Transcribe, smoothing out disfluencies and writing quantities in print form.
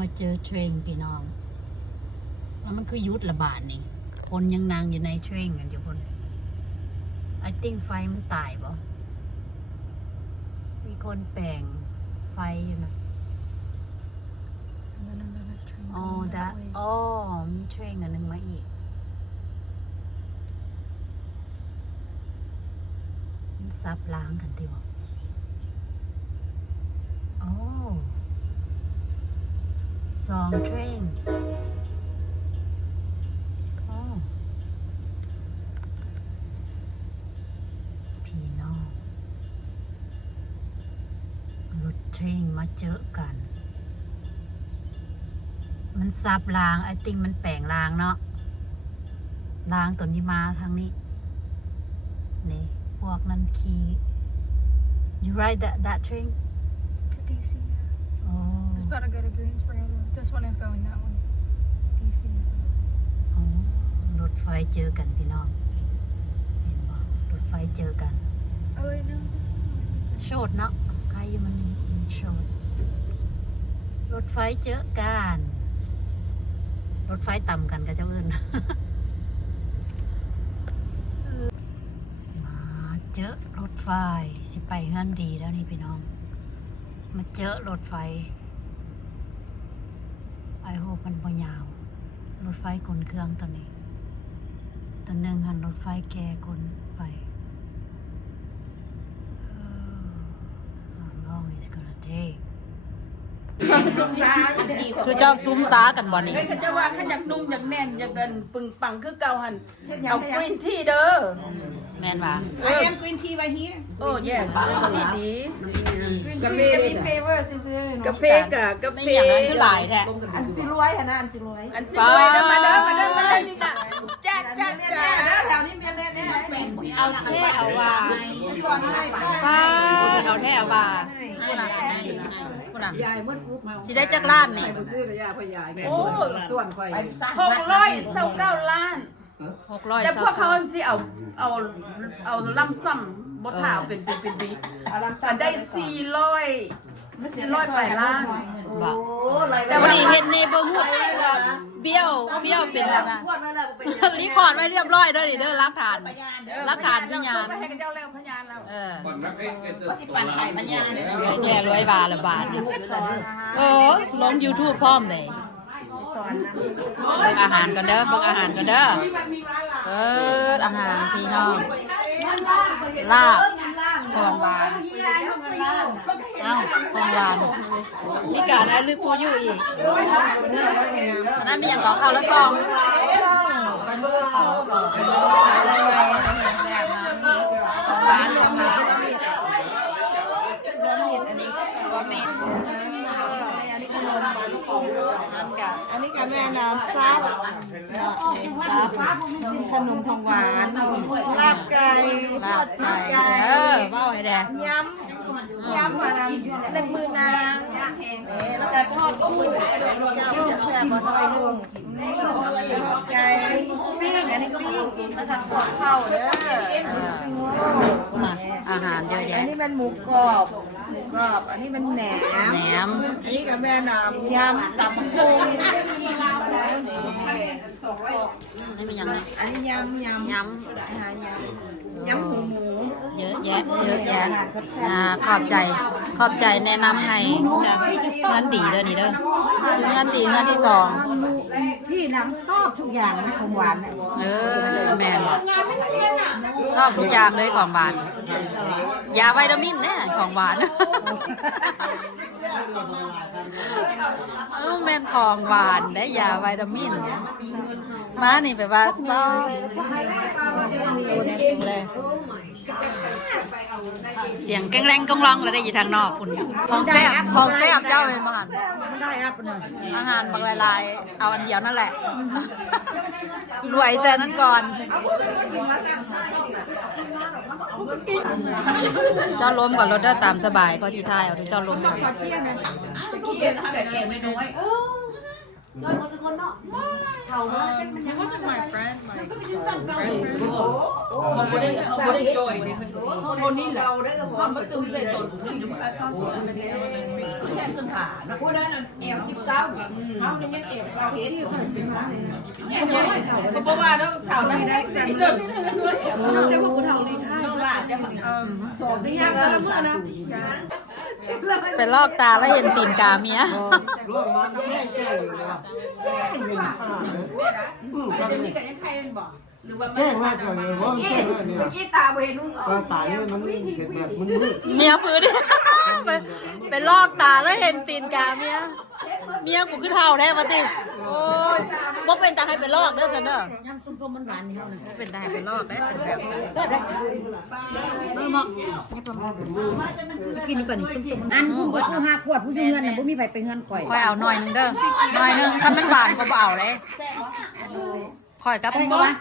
มาเจอเทรนพี่น้องแล้วมันคือยุทธระบาดนี่คนยังนั่งอยู่ในเทรนกันอยู่คน I think ไฟมันตายบ่มีคนแปลงไฟอยู่นะอ๋อมีเทรนอันนึงมาอีกมันซับล้างกันทีบ่อ๋อ2 เทรนอ๋อพี่น้องรถเทรนมาเจอกันมันซับรางไอ้ติงมันแปลงรางเนาะรางตัวนี้มาทางนี้นี่พวกนั้นขี่ you ride that train To DC, yeah. oh It's about to go to Greensboro. This one is going that way. DC is that way. อ๋อรถไฟเจอกันพี่น้องเห็นบ่รถไฟเจอกัน Oh wait, no, this one might be this โชดเนาะใครมันโชดรถไฟเจอกันรถไฟต่ำกันกับเจ้าอื่น มาเจอรถไฟสิไปงานดีแล้วนี่พี่น้องมาเจอรถไฟไอโฮปมันบ่ยาวรถไฟขนเครื่องตัวนี้ตัวหนึ่งหันรถไฟแกคนไป How long is gonna take คือเจ้าซุ้มซากันบ่นี่ เฮ้ยเขาจะว่าขยักนุ่มอยากแน่นอยากเดินปึงปังคือเก่าหันเอากรีนทีเด้อ แม่นว่า I am green tea right here oh yes green tea ดีกาแฟกาแฟกา ไม่ แฟ อย่างนั้นคือหลายแท้ อันสิรวยนะอันสิรวย อันสิรวยนะมาเด้อนี่น่ะจ้าแถวนี้เมียเล่นเนี่ย เอาแช่เอาว่าป้าเอาแท้เอาว่าคุณน่ะยายมันพูดมา สิได้จักล้านนี่ ไปซื้อกับยาพ่อยาย โอ้ ส่วนข่อย 629 ล้าน 600 แต่พวกเขาสิเอาล่ำซ้ำบ่ท่าเอาเป็นปีอันได้400ไปล้าน บ่ ไร แต่วันนี้เฮ็ดในบ่ฮู้เบี้ยวเป็นแล้วนะรีคอร์ดไว้เรียบร้อยเด้อนี่เด้อรับฐานพยาน ไปให้กันเจ้าแล้วพยานแล้ว ก่อนนักเอกเกิด สิปั่นไข่ปัญญาเนี่ย แช่ร้อยบาทละบาทนี่ลง YouTube พร้อมเลยเบิ่งอาหารกันเด้ออาหารพี่น้องลาบของหวานของหวานมีการให้ลึกผู้อยู่อีกอันนั้นมีอย่างก่อข้าวละซองข้าวละซองแซ่บมากของหวานอันนี้ว่าเม็ดอันนี้กับแม่น้ำซับขนมทองหวานลาบไก่ทอดไก่ว่าไอ้แดงยำมาเล็บมือนางแล้วก็ทอดกุ้งเจ้าจะแซ่บบ่น้อยลุงทอดไก่ปิ้งอันนี้ปิ้งแล้วก็ทอดข้าวเด้ออาหารเยอะแยะอันนี้มันหมูกรอบอันนี้มันแหนมอันนี้กับแม่น้ำยำตับพุงนี่เป็นยังไงอันนี้ยำหูหมูเยอะแยะขอบใจแนะนำให้จากเงินดีเด้อนี่เด้อเงินดีเงินที่2พี่น้ำชอบทุกอย่างนะของหวานเนี่ยแม่นชอบทุกอย่างเลยของหวานยาวิตามินเนี่ยของหวานแม่นของหวานได้ยาวิตามินมานี่แปลว่าชอบเลยเสียงแกล้งก้องร้องเลยได้อยู่ทางนอกคุณของแซ่บเจ้าเป็นบ้าน ไม่ได้อัพหน่อย อาหารบางลายๆเอาอันเดียวนั่นแหละรวยแซ่นั้นก่อนเจ้าล้มก่อนรถได้ตามสบายก็ชิทายเอาเจ้าล้มก่อน จอยคนสกลเนาะเท่ามาจักมันยัง Wasn't my friend like มันบ่ได้จอยเลยคนนี้แหละความบ่ตื่นเต้นตน I saw some in the elementary school. ผู้นั้นแอล19เขาจะไม่แอล20เฮ็ดเพราะว่าน้องสาวนั้นได้แต่เดิมแต่พวกกูเท่านี้ท่าน้องหลานจะฝังสอบได้ยากแต่ละมื้อนะ ไปลอกตาแล้วเห็นตีนกาเมีย ร่วมมาก็แม่แก่อยู่เลยเห็นผ้าเลย เดี๋ยวนี้ก็ยังใครเป็นบ่หรือว่า แจ้งมากเลยว่ามันแจ้งเลยเนี่ย กี้ตาบ่เห็นนุ่ง ก็ตายมันเกิดแบบมันมืด เมียพื้น ไปลอกตาแล้วเห็นตีนกาเมียกูขึ้นเท่าแน่มาติโอ้ยบ่เป็นตาให้ไปลอกเด้อซันเด้อย ำส้มๆมันหวานนี่เฮาน่ะ บ่เป็นตาให้ไปลอกได้เป็นแบบซัน แซ่บเลยเหมาะเนี่ยประมาณกินดีกว่านี่ส้มๆอันผู้ผู้หากวดผู้อยู่เงินน่ะบ่มีไผไปเงินข่อย ค่อยเอาหน่อยนึงเด้อหน่อยนึงถ้ามันหวานก็บ่เอาเลยค่อยกับ ได้ก็ว่า